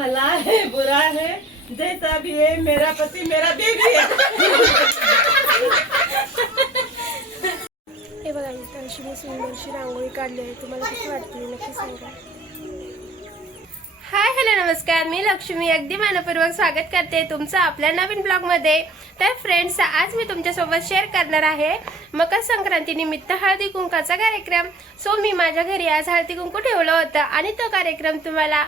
भला है बुरा है जैसा भी है मेरा पति मेरा बेबी है. हे बघा इथं अशी मी सुंदरशी रांगोळी काढली आहे. तुम्हाला कशी वाटते नक्की सांगा. हाय हॅलो नमस्कार, मी लक्ष्मी अगदी मनपूर्वक स्वागत करते तुमचं आपल्या नवीन ब्लॉगमध्ये. तर फ्रेंड्स, आज मी तुमच्यासोबत शेअर करणार आहे मकर संक्रांती निमित्त हळदी कुंकाचा कार्यक्रम. सो मी माझ्या घरी आज हळदी कुंकू ठेवलं होतं आणि तो कार्यक्रम तुम्हाला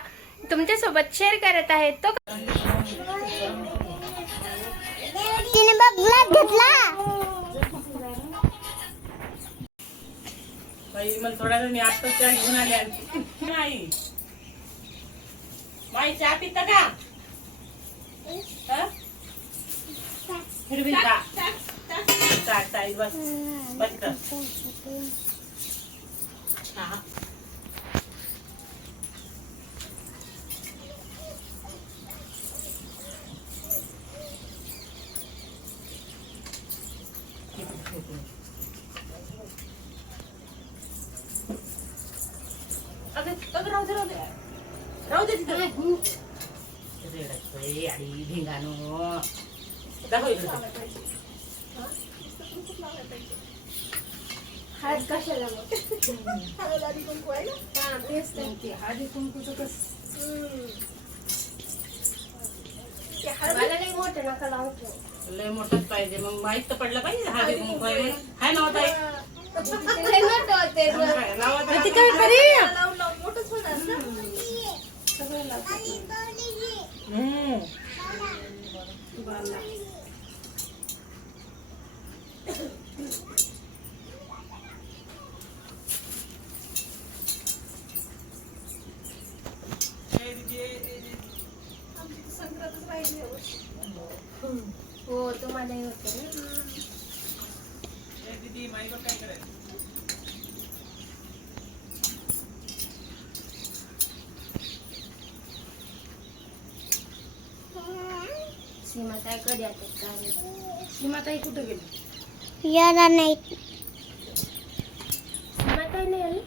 तुमच्यासोबत शेअर करत आहे. तो तिने बघला घेतला बाई मला थोडा वेळ मी आता चहा घेऊन आले. नाही बाई चहा पिता का? हिरवी चहा बस बस चहा. राहू दे तिथं आणि धिंगाणो दाखव इकडे. हळद कशाला हळद आधी कुंकू आहे ना. हा तेच तर हळदी कुंकूचं कस मला नाही मोठं नका लावतो. लय मोठंच पाहिजे. मग माहित तर पडलं पाहिजे हळदी कुंकू आहे. हाय ना ताई हो तुम्हालाही होते ना. दीदी माईवर काय करायचं? सीमाताई कधी येतात काय? सीमाताई कुठे गेली? याला नाही सीमाताई नाही आली.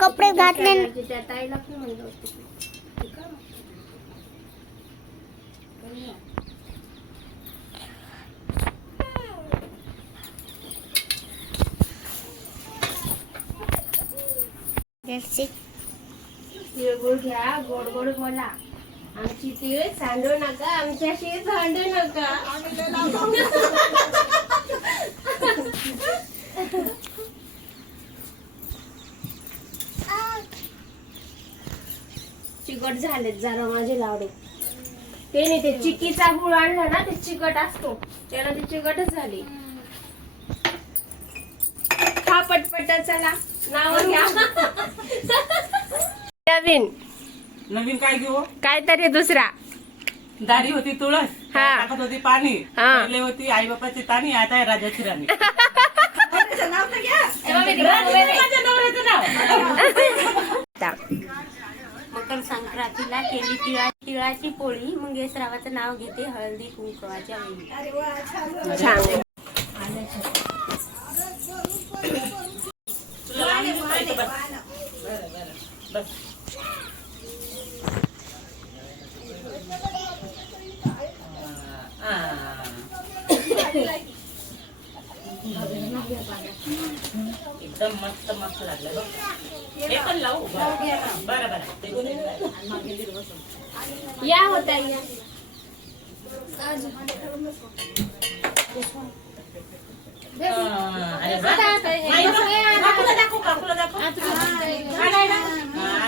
कपडे घातले ना. त्या ताईला पण म्हणलं होतं. तिळगुळ घ्या, गोड गोड बोला. आमची तीळ सांडू नका, आमच्याशी भांडू नका. चिकट झालेत जरा माझे लावडे. ते नाही ते चिक्कीचा गुळ आणला ना, ते चिकट असतो त्याला ती चिकटच झाली. खा पटपट, चला नाव घ्या. नवीन काय घेऊ? काहीतरी दुसरा. दारी होती तुळस, हा. टाकत होती पाणी. हा. पहिले होती आई बापाची ताणी, आता आहे राजाची राणी. माझ्या नवऱ्याचं नाव. मकर संक्रांतीला केली तिळाची पोळी. मग येसरावाचं नाव घेते हळदी कुंकवाच्या वेळी. छान. तुला लावणी शिकायचं बस. बरं बरं बस. एकदम मस्त मस्त लागलं बघ. हे पण लावू. बरं बरं. या होता या. काकूला दाखव.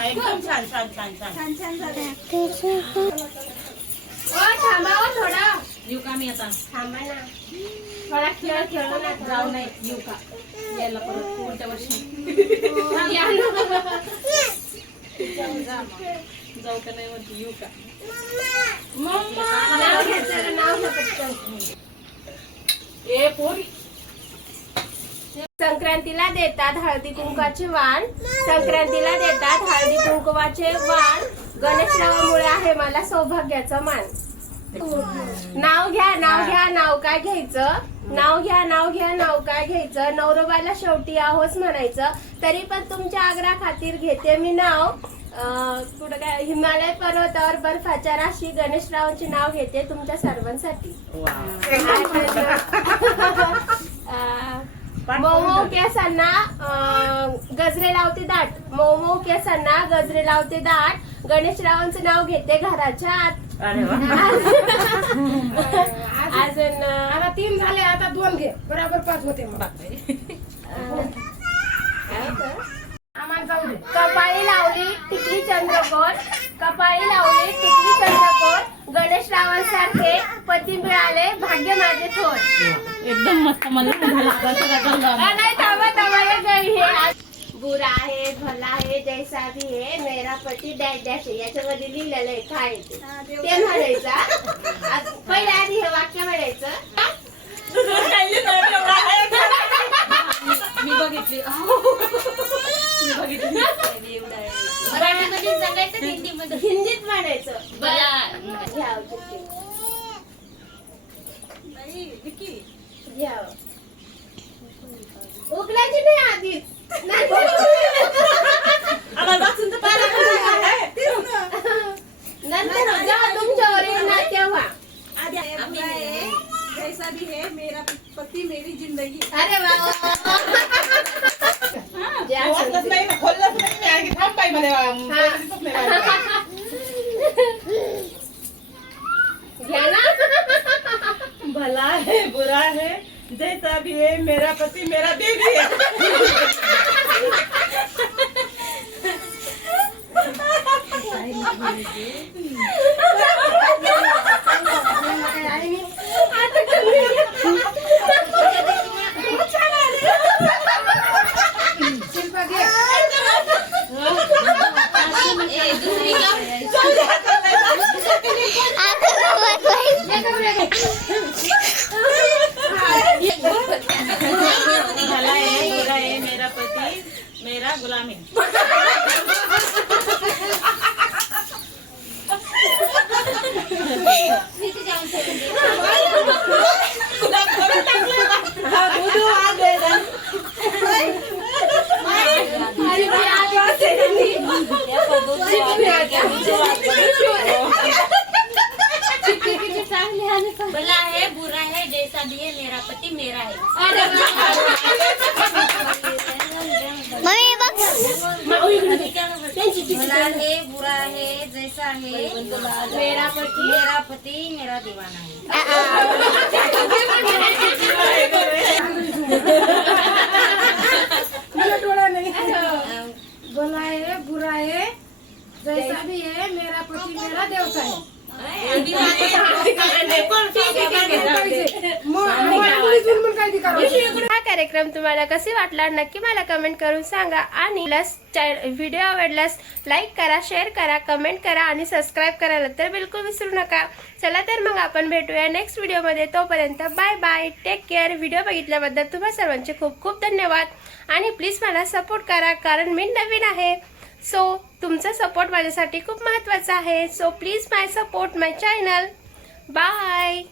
एकदम छान छान छान छान. थांबा हो थोडा. येऊ का मी आता? थांबा ना, थोडा खेळ खेळू ना. जाऊ नाही येऊ का? यायला परत पुढच्या वर्षी या ना. जाऊ का नाही म्हणते. येऊ का? नाव घ्यायचं, नाव घ्या पटकन. ए पोरी. संक्रांतीला देतात हळदी कुंकवाचे वाण. संक्रांतीला देतात हळदी कुंकवाचे वाण. गणेशरावामुळे आहे मला सौभाग्याचा मान. नाव घ्या, नाव घ्या, नाव काय घ्यायचं? नाव घ्या, नाव घ्या, नाव काय घ्यायचं? नवरोबाला शेवटी आहोस म्हणायचं. तरी पण तुमच्या आग्रा खातीर घेते मी नाव. कुठं काय हिमालय पर्वतावर बर्फाच्या राशी गणेशरावांचे नाव घेते तुमच्या सर्वांसाठी. मऊ मऊ केसांना गजरे लावते दाट, मऊ मऊ केसांना गजरे लावते दाट, गणेशरावांचं नाव घेते घराच्या आत. अरे वा. अजून आता 3 झाले, आता 2 घे, बरोबर 5 होते मग. आम्हाला जाऊ दे. कपाळी लावली टिकली चंद्रकोर, कपाळी लावली टिकली चंद्रकोर, गणेशरावांसारखे पती मिळाले भाग्य माझे थोर. एकदम मस्त मला नाही थांबा थांबा हे बुरा आहे भला आहे जैसा भी है मेरा पती डॅश डॅश आहे. याच्यामध्ये लिहिलेलं आहे काय ते म्हणायचं. पहिले आधी हे वाक्य म्हणायचं. मी बघितली. मराठीमध्ये सांगायचं हिंदीमध्ये. हिंदीत म्हणायचं. बला घ्या चिठ्ठी. घ्या. उकलायची नाही आधीच. नंतर जेव्हा तुमच्यावर येईल ना तेव्हा. जैसा भी है मेरा पति मेरी जिंदगी. अरे वा वा, वा. जे असेल ते. घ्या ना. भला है बुरा है जैसा भी है मेरा पति मेरा बेबी है. शिल्पा घे. भला है बुरा है मेरा पति मेरा गुलामी. भला है बुरा है जैसा भी है मेरा पति मेरा है. मम्मी बघ. भला है बुरा है जैसा है मेरा पति मेरा दीवाना है. मला डोळा नाही. भला है बुरा है जैसा भी है मेरा पति मेरा देवता है. हा कार्यक्रम तुम्हाला कसे वाटला नक्की मला कमेंट करून सांगा. आणि व्हिडिओ आवडल्यास लाईक करा, शेअर करा, कमेंट करा आणि सबस्क्राईब करायला तर बिलकुल विसरू नका. चला तर मग आपण भेटूया नेक्स्ट व्हिडिओमध्ये. तोपर्यंत bye bye, take care. Video बघितल्याबद्दल तुम्हा सर्वांचे खूप खूप धन्यवाद. आणि प्लीज मला सपोर्ट करा कारण मी नवीन आहे. सो तुमचा सपोर्ट माझ्यासाठी खूप महत्त्वाचा आहे. So please my support my channel. Bye.